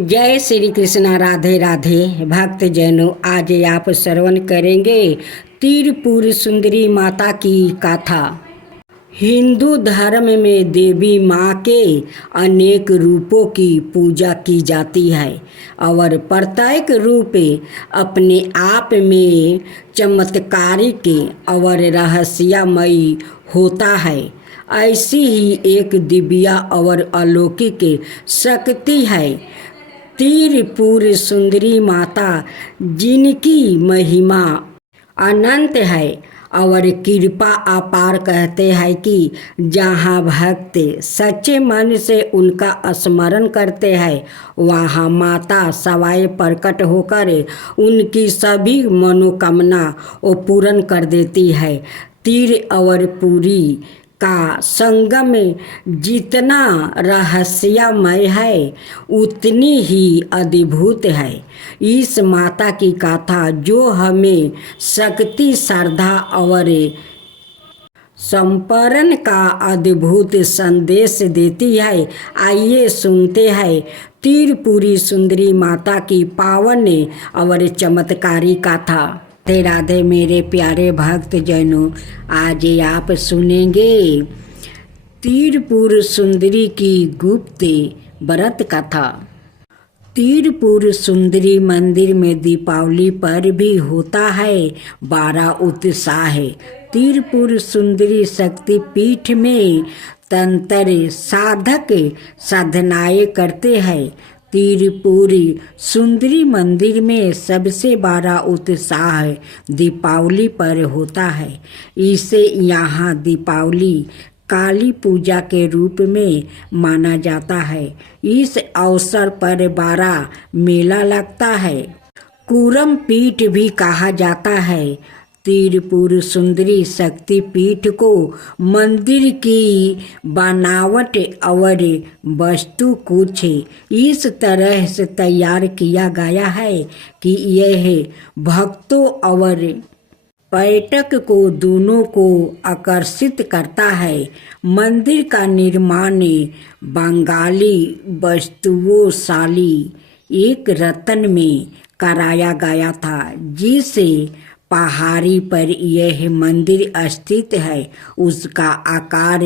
जय श्री कृष्णा। राधे राधे भक्त जनों, आज आप श्रवण करेंगे तीरपुर सुंदरी माता की कथा। हिंदू धर्म में देवी माँ के अनेक रूपों की पूजा की जाती है और प्रत्येक रूप अपने आप में चमत्कारिक और रहस्यमयी होता है। ऐसी ही एक दिव्या और अलौकिक शक्ति है तीरपुर सुंदरी माता, जिनकी महिमा अनंत है और कृपा अपार। कहते हैं कि जहाँ भक्त सच्चे मन से उनका स्मरण करते हैं, वहाँ माता सवाए प्रकट होकर उनकी सभी मनोकामना वो पूर्ण कर देती है। तीर और पुरी का संगम जितना रहस्यमय है, उतनी ही अद्भुत है इस माता की कथा, जो हमें शक्ति, श्रद्धा और समर्पण का अद्भुत संदेश देती है। आइए सुनते हैं तीरपुरी सुंदरी माता की पावन और चमत्कारी कथा। राधे राधे मेरे प्यारे भक्त जनों, आज आप सुनेंगे तीरपुर सुंदरी की गुप्त व्रत कथा। तीरपुर सुंदरी मंदिर में दीपावली पर भी होता है बड़ा उत्साह। तीरपुर सुंदरी शक्ति पीठ में तंत्र साधक साधनाएं करते हैं। तीरपुरी सुंदरी मंदिर में सबसे बड़ा उत्साह दीपावली पर होता है। इसे यहाँ दीपावली काली पूजा के रूप में माना जाता है। इस अवसर पर बड़ा मेला लगता है। कूरम पीठ भी कहा जाता है। तीरपुर सुंदरी शक्ति पीठ को मंदिर की बनावट और वस्तु कुछ इस तरह से तैयार किया गया है कि यह भक्तों और पर्यटक को दोनों को आकर्षित करता है। मंदिर का निर्माण बंगाली वस्तुओं एक रत्न में कराया गया था, जिसे पहाड़ी पर यह मंदिर स्थित है। उसका आकार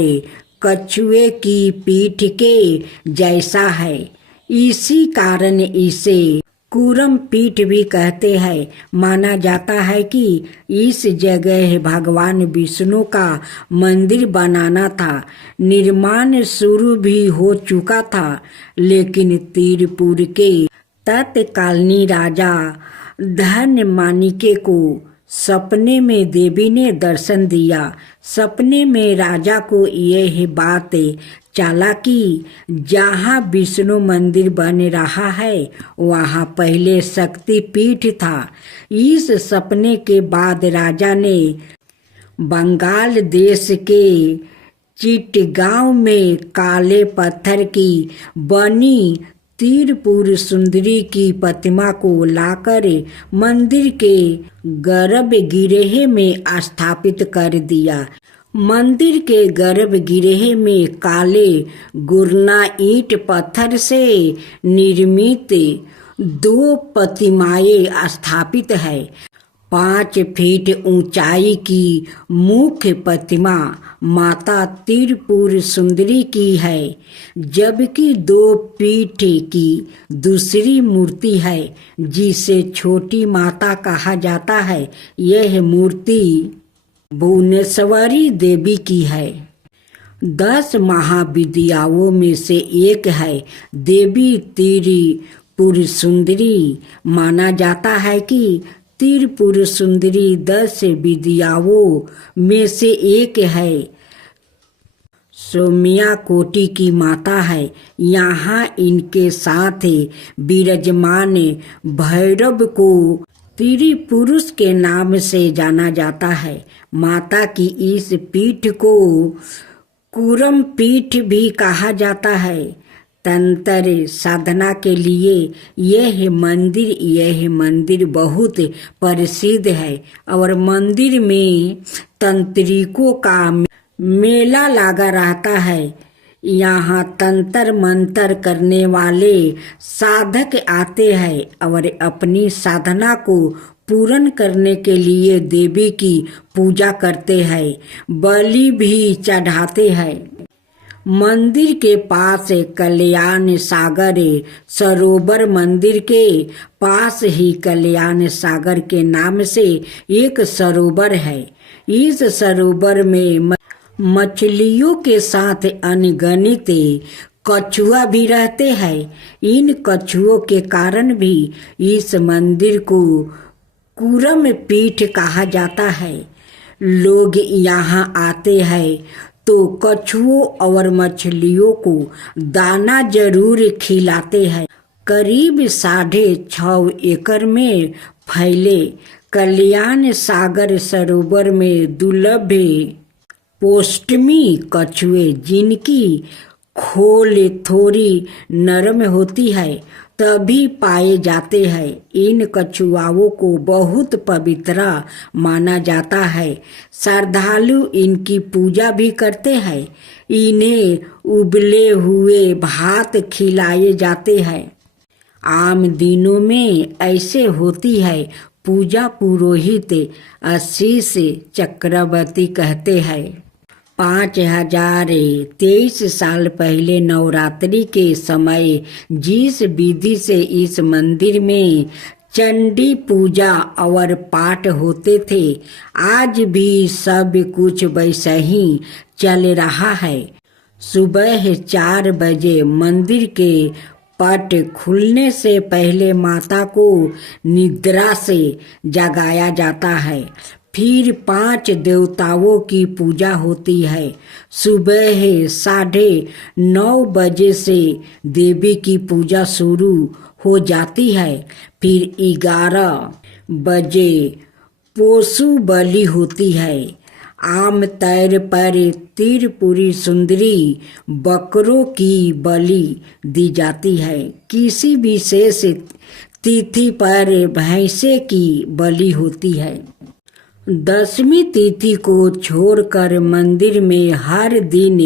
कछुए की पीठ के जैसा है, इसी कारण इसे कूरम पीठ भी कहते हैं। माना जाता है कि इस जगह भगवान विष्णु का मंदिर बनाना था। निर्माण शुरू भी हो चुका था, लेकिन तीरपुर के तत्कालीन राजा धनमाणिके को सपने में देवी ने दर्शन दिया। सपने में राजा को यह बात चला कि जहाँ विष्णु मंदिर बन रहा है, वहाँ पहले शक्ति पीठ था। इस सपने के बाद राजा ने बंगाल देश के चिटगांव में काले पत्थर की बनी तीरपुर सुंदरी की प्रतिमा को लाकर मंदिर के गर्भगृह में स्थापित कर दिया। मंदिर के गर्भगृह में काले गुरना ईंट पत्थर से निर्मित 2 प्रतिमाएं स्थापित है। 5 फीट ऊंचाई की मुख्य प्रतिमा माता तीरपुर सुंदरी की है, जबकि 2 फीट की दूसरी मूर्ति है, जिसे छोटी माता कहा जाता है। यह मूर्ति भुवनेश्वरी देवी की है। 10 महाविद्याओं में से एक है देवी तीरपुर सुंदरी। माना जाता है कि तीरपुर सुंदरी 10 विद्याओं में से एक है। सौम्या कोटि की माता है। यहाँ इनके साथ विराजमान भैरव को त्रिपुरुष के नाम से जाना जाता है। माता की इस पीठ को कूरम पीठ भी कहा जाता है। तंत्र साधना के लिए यह मंदिर बहुत प्रसिद्ध है और मंदिर में तंत्रिकों का मेला लगा रहता है। यहाँ तंत्र मंत्र करने वाले साधक आते हैं और अपनी साधना को पूर्ण करने के लिए देवी की पूजा करते हैं, बलि भी चढ़ाते हैं। मंदिर के पास कल्याण सागर सरोवर, मंदिर के पास ही कल्याण सागर के नाम से एक सरोवर है। इस सरोवर में मछलियों के साथ अनगिनत कछुआ भी रहते हैं। इन कछुओं के कारण भी इस मंदिर को कुरम पीठ कहा जाता है। लोग यहाँ आते हैं तो कछुओं और मछलियों को दाना जरूर खिलाते हैं। करीब 6.5 एकड़ में फैले कल्याण सागर सरोवर में दुर्लभ पोस्टमी कछुए, जिनकी खोल थोड़ी नरम होती है, तभी पाए जाते हैं। इन कछुआओं को बहुत पवित्र माना जाता है। श्रद्धालु इनकी पूजा भी करते हैं। इन्हें उबले हुए भात खिलाए जाते हैं। आम दिनों में ऐसे होती है पूजा। पुरोहित आशीष चक्रवर्ती कहते हैं, 5023 साल पहले नवरात्रि के समय जिस विधि से इस मंदिर में चंडी पूजा और पाठ होते थे, आज भी सब कुछ वैसा ही चल रहा है। सुबह 4 बजे मंदिर के पट खुलने से पहले माता को निद्रा से जगाया जाता है। फिर 5 देवताओं की पूजा होती है। सुबह 9:30 बजे से देवी की पूजा शुरू हो जाती है। फिर 11 बजे पशु बलि होती है। आम तौर पर त्रिपुरी सुंदरी बकरों की बलि दी जाती है। किसी विशेष तिथि पर भैंसे की बलि होती है। 10वीं तिथि को छोड़कर मंदिर में हर दिन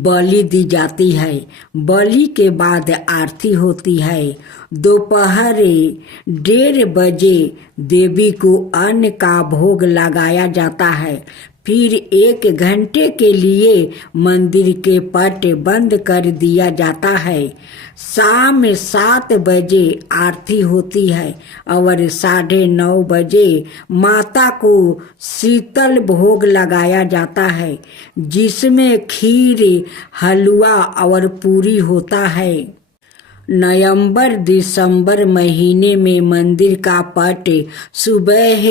बलि दी जाती है। बलि के बाद आरती होती है। दोपहर 1:30 बजे देवी को अन्न का भोग लगाया जाता है। फिर 1 घंटे के लिए मंदिर के पट बंद कर दिया जाता है। शाम 7 बजे आरती होती है और 9:30 बजे माता को शीतल भोग लगाया जाता है, जिसमें खीर, हलवा और पूरी होता है। नवंबर दिसंबर महीने में मंदिर का पट सुबह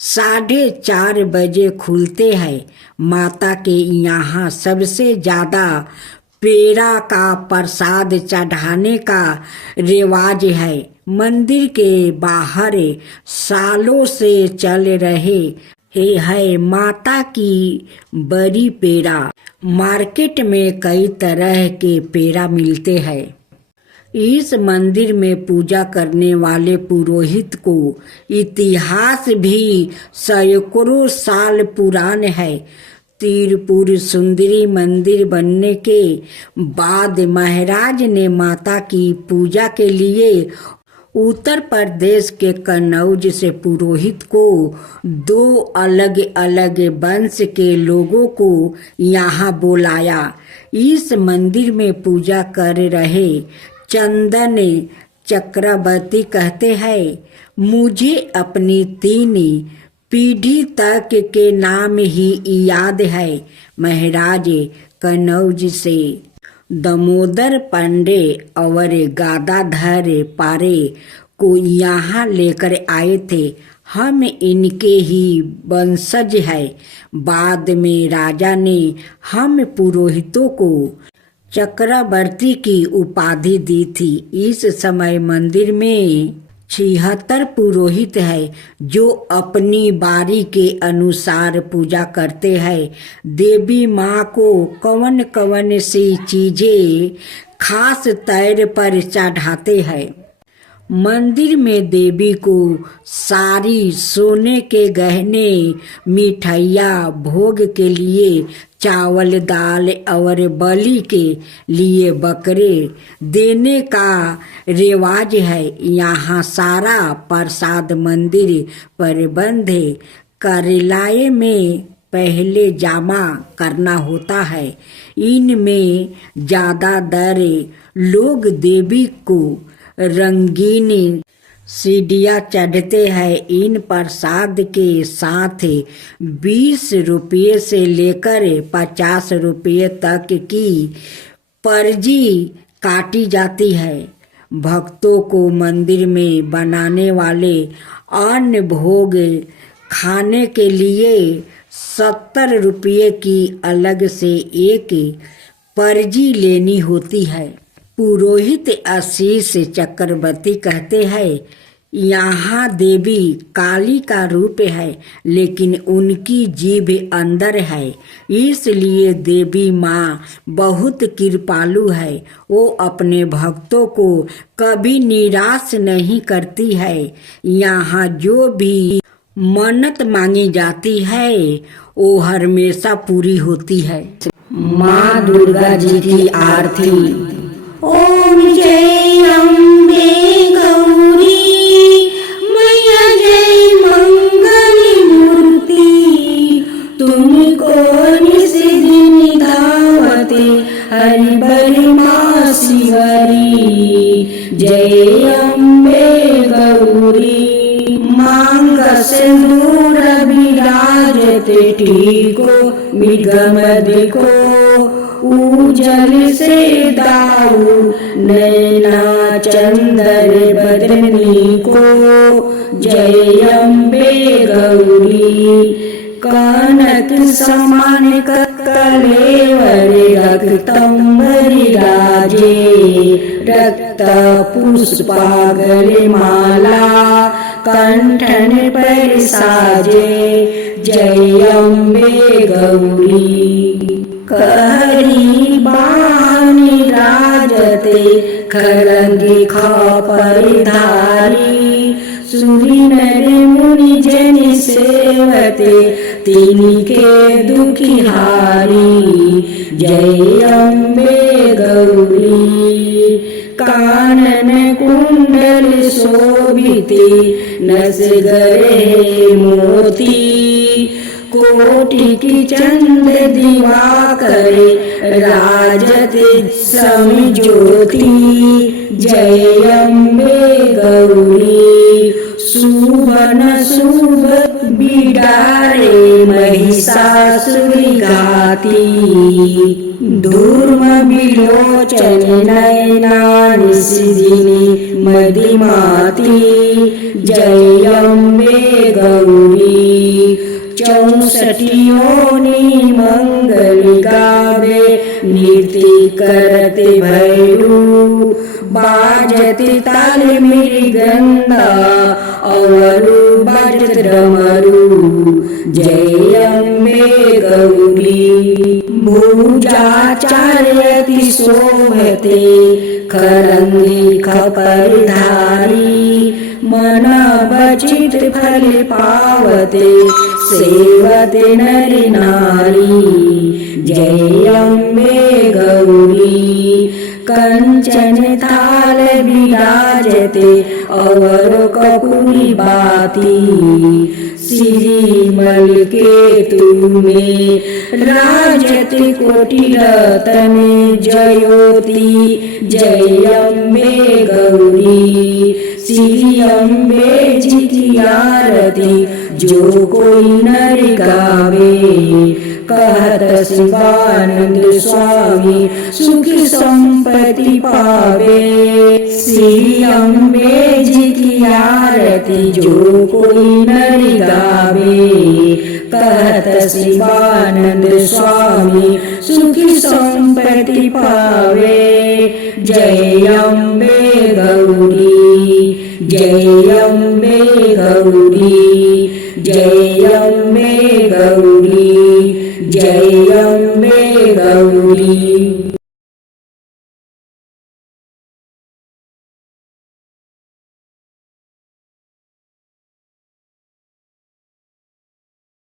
4:30 बजे खुलते हैं। माता के यहाँ सबसे ज्यादा पेड़ा का प्रसाद चढ़ाने का रिवाज है। मंदिर के बाहर सालों से चल रहे है माता की बड़ी पेड़ा। मार्केट में कई तरह के पेड़ा मिलते हैं। इस मंदिर में पूजा करने वाले पुरोहित को इतिहास भी सैकड़ों साल पुरान है। त्रिपुर सुंदरी मंदिर बनने के बाद महाराज ने माता की पूजा के लिए उत्तर प्रदेश के कन्नौज से पुरोहित को 2 अलग अलग वंश के लोगों को यहाँ बुलाया। इस मंदिर में पूजा कर रहे चंदन चक्रवर्ती कहते हैं, मुझे अपनी 3 पीढ़ी तक के नाम ही याद है। महाराज कन्नौज से दामोदर पांडे और गदाधर पारे को यहाँ लेकर आए थे। हम इनके ही वंशज हैं। बाद में राजा ने हम पुरोहितों को चक्रवर्ती की उपाधि दी थी। इस समय मंदिर में 76 पुरोहित है जो अपनी बारी के अनुसार पूजा करते हैं। देवी माँ को कौन कौन सी चीजें खास तौर पर चढ़ाते हैं। मंदिर में देवी को सारी सोने के गहने, मिठाइयाँ, भोग के लिए चावल, दाल और बलि के लिए बकरे देने का रिवाज है। यहाँ सारा प्रसाद मंदिर प्रबंध कार्यालय में पहले जमा करना होता है। इनमें ज्यादातर लोग देवी को रंगीन सीढ़ियाँ चढ़ते हैं। इन प्रसाद के साथ 20 रुपये से लेकर 50 रुपये तक की पर्ची काटी जाती है। भक्तों को मंदिर में बनाने वाले अन्य भोग खाने के लिए 70 रुपये की अलग से एक पर्ची लेनी होती है। पुरोहित आशीष चक्रवर्ती कहते हैं, यहाँ देवी काली का रूप है, लेकिन उनकी जीभ अंदर है, इसलिए देवी माँ बहुत कृपालु है। वो अपने भक्तों को कभी निराश नहीं करती है। यहाँ जो भी मन्नत मांगी जाती है वो हमेशा पूरी होती है। माँ दुर्गा जी की आरती। ओम जय अम्बे गौरी मैया, जय मंगल मूर्ति, तुमको निस दिन धावते हरि बल माँ शिवरी। जय अम्बे गौरी मांग सिंदूर विराजते टीको, मृगम देखो उजल से दाऊ, नैना चंदर बदनी को। जय अम्बे गौरी कनक समान कलेवर, रक्तंबरी राजे, रक्त पुष्पागल माला कंठन पर साजे। जय अम्बे गौरी कहरी बानी राजते, खरंगी खापर धारी, सुरी नर मुनि जन सेवते, तिनके दुखिहारी। जय अम्बे गौरी कानन कुंडल शोभिते, नस गरे मोती, कोटि की चंद दिवाकर, राजते समज्योति। जय अम्बे गौरी सुवन शुभ बिडारे, महिषासुरी घाती, धूर्म विलोचन नयना निशिदिनी मदिमाती। जय अम्बे गौरी 64 योनि मंगल गावे, नृत्य करते भैरू, बाजते ताल मृदंगा और बजत डमरू। जय अम्बे गौरी भुजाचार्यति शोभते, खरंगी खपर धारी, मन बचित फल पावते, सेवते नर नारी। जय अम्बे गौरी कंचन थाल विराजते, और कपूरी बाती, श्रीमल के तुम्हें राजते कोटि रतन जयोति। जय अम्बे गौरी श्री अम्बे जी की आरती, जो कोई नर गावे, कहत शिवानंद स्वामी सुखी संपत्ति पावे। श्री अम्बे जी की आरती, जो कोई नर गावे, कहत शिवानंद स्वामी सुखी संपत्ति पावे। जय अम्बे गौरी, जय अम्बे गौरी, जय अम्बे गौरी।